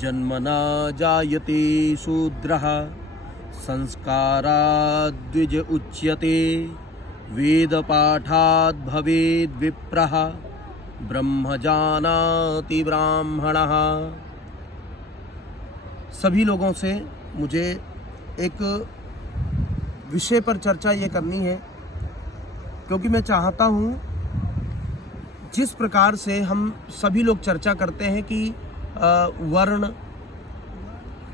जन्मना जायते शूद्रः संस्काराद् द्विज उच्यते वेदपाठाद् भवेद् विप्रः ब्रह्मजानाति ब्राह्मणः। सभी लोगों से मुझे एक विषय पर चर्चा ये करनी है, क्योंकि मैं चाहता हूँ जिस प्रकार से हम सभी लोग चर्चा करते हैं कि वर्ण,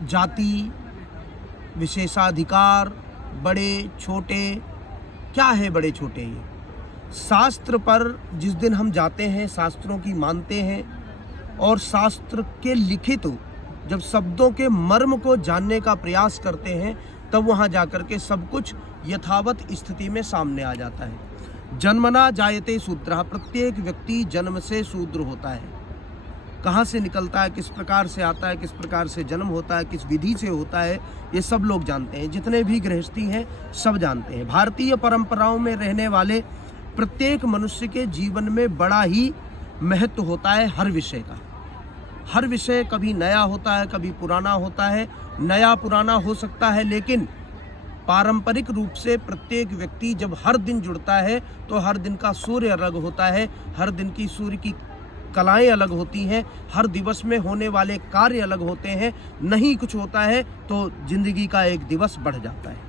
जाति, विशेषाधिकार, बड़े छोटे, क्या है बड़े छोटे, ये शास्त्र पर जिस दिन हम जाते हैं, शास्त्रों की मानते हैं और शास्त्र के लिखित जब शब्दों के मर्म को जानने का प्रयास करते हैं, तब वहाँ जाकर के सब कुछ यथावत स्थिति में सामने आ जाता है। जन्मना जायते शूद्रः, प्रत्येक व्यक्ति जन्म से शूद्र होता है। कहाँ से निकलता है, किस प्रकार से आता है, किस प्रकार से जन्म होता है, किस विधि से होता है, ये सब लोग जानते हैं। जितने भी गृहस्थी हैं सब जानते हैं। भारतीय परंपराओं में रहने वाले प्रत्येक मनुष्य के जीवन में बड़ा ही महत्व होता है हर विषय का। हर विषय कभी नया होता है, कभी पुराना होता है। नया पुराना हो सकता है, लेकिन पारंपरिक रूप से प्रत्येक व्यक्ति जब हर दिन जुड़ता है तो हर दिन का सूर्य अलग होता है, हर दिन की सूर्य की कलाएं अलग होती हैं, हर दिवस में होने वाले कार्य अलग होते हैं। नहीं कुछ होता है तो जिंदगी का एक दिवस बढ़ जाता है।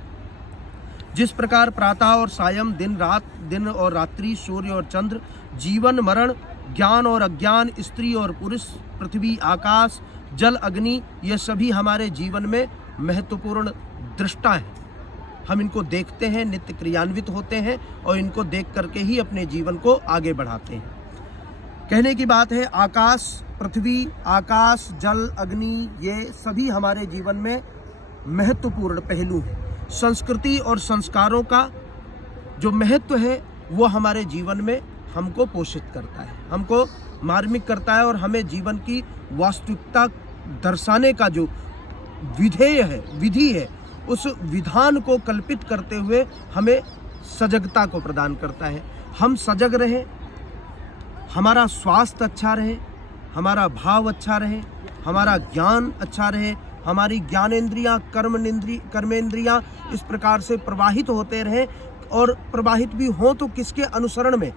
जिस प्रकार प्रातः और सायं, दिन रात, दिन और रात्रि, सूर्य और चंद्र, जीवन मरण, ज्ञान और अज्ञान, स्त्री और पुरुष, पृथ्वी आकाश, जल अग्नि, ये सभी हमारे जीवन में महत्वपूर्ण दृष्टा हैं। हम इनको देखते हैं, नित्य क्रियान्वित होते हैं और इनको देख करके ही अपने जीवन को आगे बढ़ाते हैं। कहने की बात है, आकाश, पृथ्वी, आकाश, जल, अग्नि, ये सभी हमारे जीवन में महत्वपूर्ण पहलू हैं। संस्कृति और संस्कारों का जो महत्व है वो हमारे जीवन में हमको पोषित करता है, हमको मार्मिक करता है और हमें जीवन की वास्तविकता दर्शाने का जो विधि है उस विधान को कल्पित करते हुए हमें सजगता को प्रदान करता है। हम सजग रहें, हमारा स्वास्थ्य अच्छा रहे, हमारा भाव अच्छा रहे, हमारा ज्ञान अच्छा रहे, हमारी ज्ञानेंद्रियां, कर्मेंद्रियां इस प्रकार से प्रवाहित होते रहें। और प्रवाहित भी हो तो किसके अनुसरण में?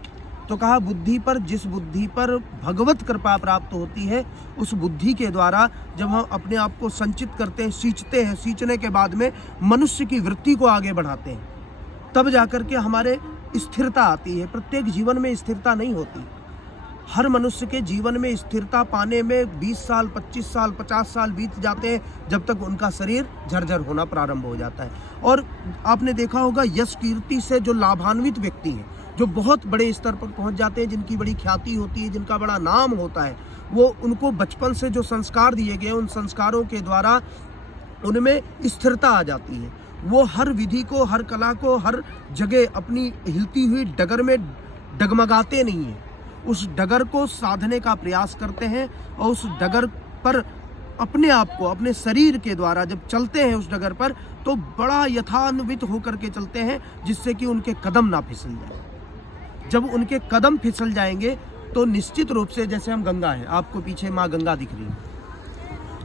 तो कहा बुद्धि पर, जिस बुद्धि पर भगवत कृपा प्राप्त होती है उस बुद्धि के द्वारा जब हम अपने आप को संचित करते हैं, सींचते हैं, सींचने के बाद में मनुष्य की वृत्ति को आगे बढ़ाते हैं, तब जाकर के हमारे स्थिरता आती है। प्रत्येक जीवन में स्थिरता नहीं होती। हर मनुष्य के जीवन में स्थिरता पाने में 20 साल, 25 साल, 50 साल बीत जाते हैं, जब तक उनका शरीर झरझर होना प्रारंभ हो जाता है। और आपने देखा होगा, यश कीर्ति से जो लाभान्वित व्यक्ति हैं, जो बहुत बड़े स्तर पर पहुंच जाते हैं, जिनकी बड़ी ख्याति होती है, जिनका बड़ा नाम होता है, वो उनको बचपन से जो संस्कार दिए गए उन संस्कारों के द्वारा उनमें स्थिरता आ जाती है। वो हर विधि को, हर कला को, हर जगह अपनी हिलती हुई डगर में डगमगाते नहीं हैं। उस डगर को साधने का प्रयास करते हैं और उस डगर पर अपने आप को, अपने शरीर के द्वारा जब चलते हैं उस डगर पर, तो बड़ा यथान्वित होकर के चलते हैं, जिससे कि उनके कदम ना फिसल जाए। जब उनके कदम फिसल जाएंगे तो निश्चित रूप से, जैसे हम गंगा हैं, आपको पीछे माँ गंगा दिख रही है,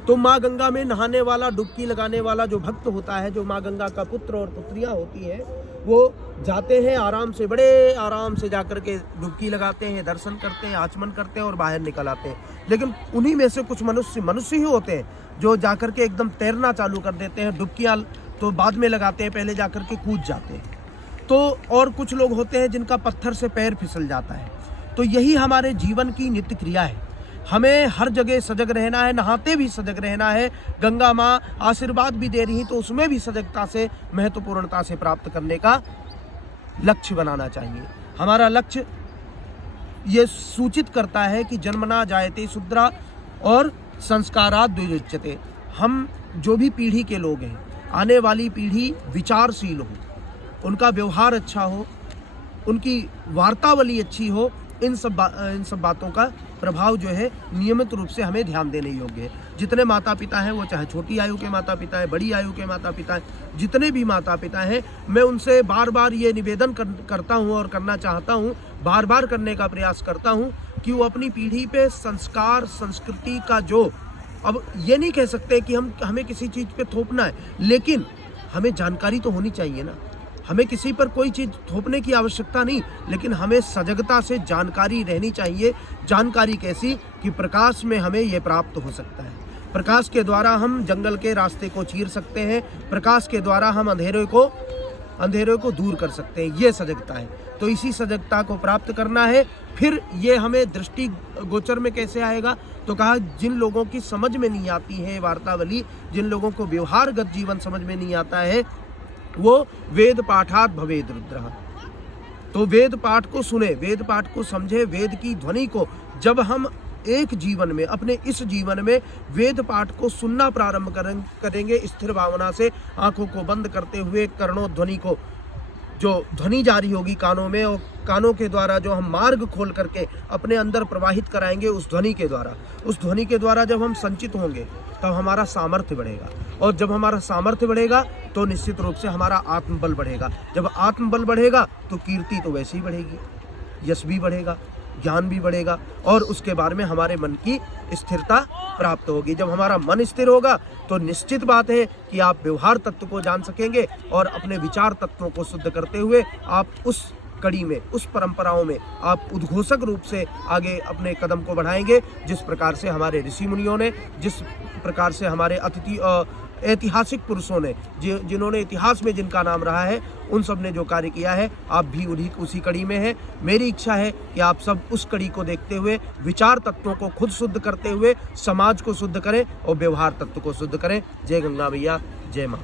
तो माँ गंगा में नहाने वाला, डुबकी लगाने वाला जो भक्त होता है, जो माँ गंगा का पुत्र और पुत्रियाँ होती हैं, वो जाते हैं आराम से, बड़े आराम से जाकर के डुबकी लगाते हैं, दर्शन करते हैं, आचमन करते हैं और बाहर निकल आते हैं। लेकिन उन्हीं में से कुछ मनुष्य ही होते हैं जो जाकर के एकदम तैरना चालू कर देते हैं। डुबकियाँ तो बाद में लगाते हैं, पहले जाकर के कूद जाते हैं। तो और कुछ लोग होते हैं जिनका पत्थर से पैर फिसल जाता है। तो यही हमारे जीवन की नित्य क्रिया है। हमें हर जगह सजग रहना है, नहाते भी सजग रहना है। गंगा माँ आशीर्वाद भी दे रही तो उसमें भी सजगता से, महत्वपूर्णता से प्राप्त करने का लक्ष्य बनाना चाहिए। हमारा लक्ष्य ये सूचित करता है कि जन्मना जायते शूद्रा और संस्काराद् द्विजोच्यते। हम जो भी पीढ़ी के लोग हैं, आने वाली पीढ़ी विचारशील हो, उनका व्यवहार अच्छा हो, उनकी वार्तावली अच्छी हो, इन सब बातों का प्रभाव जो है नियमित रूप से हमें ध्यान देने योग्य है। जितने माता पिता हैं, वो चाहे छोटी आयु के माता पिता हैं, बड़ी आयु के माता पिता हैं, जितने भी माता पिता हैं, मैं उनसे बार बार ये निवेदन करता हूँ और करना चाहता हूँ, बार बार करने का प्रयास करता हूँ कि वो अपनी पीढ़ी पे संस्कार, संस्कृति का जो अब ये नहीं कह सकते कि हमें किसी चीज़ पे थोपना है, लेकिन हमें जानकारी तो होनी चाहिए ना। हमें किसी पर कोई चीज़ थोपने की आवश्यकता नहीं, लेकिन हमें सजगता से जानकारी रहनी चाहिए। जानकारी कैसी कि प्रकाश में हमें ये प्राप्त हो सकता है। प्रकाश के द्वारा हम जंगल के रास्ते को चीर सकते हैं, प्रकाश के द्वारा हम अंधेरे को दूर कर सकते हैं। ये सजगता है। तो इसी सजगता को प्राप्त करना है। फिर ये हमें दृष्टि गोचर में कैसे आएगा? तो कहा जिन लोगों की समझ में नहीं आती है वार्तावली, जिन लोगों को व्यवहारगत जीवन समझ में नहीं आता है, वो वेद पाठात भवेद रुद्रः। तो वेद पाठ को सुने, वेद पाठ को समझे, वेद की ध्वनि को जब हम एक जीवन में, अपने इस जीवन में वेद पाठ को सुनना प्रारंभ करेंगे स्थिर भावना से, आंखों को बंद करते हुए, कर्णों ध्वनि को, जो ध्वनि जारी होगी कानों में, और कानों के द्वारा जो हम मार्ग खोल करके अपने अंदर प्रवाहित कराएंगे उस ध्वनि के द्वारा, उस ध्वनि के द्वारा जब हम संचित होंगे तब हमारा सामर्थ्य बढ़ेगा, और जब हमारा सामर्थ्य बढ़ेगा तो निश्चित रूप से हमारा आत्मबल बढ़ेगा। जब आत्मबल बढ़ेगा तो कीर्ति तो वैसे ही बढ़ेगी, यश भी बढ़ेगा, ज्ञान भी बढ़ेगा, और उसके बारे में हमारे मन की स्थिरता प्राप्त होगी। जब हमारा मन स्थिर होगा तो निश्चित बात है कि आप व्यवहार तत्व को जान सकेंगे, और अपने विचार तत्वों को शुद्ध करते हुए आप उस कड़ी में, उस परंपराओं में आप उद्घोषक रूप से आगे अपने कदम को बढ़ाएंगे। जिस प्रकार से हमारे ऋषि मुनियों ने, जिस प्रकार से हमारे ऐतिहासिक पुरुषों ने, जिन्होंने इतिहास में जिनका नाम रहा है, उन सब ने जो कार्य किया है, आप भी उसी कड़ी में हैं। मेरी इच्छा है कि आप सब उस कड़ी को देखते हुए विचार तत्वों को खुद शुद्ध करते हुए समाज को शुद्ध करें और व्यवहार तत्व को शुद्ध करें। जय गंगा मैया, जय माँ।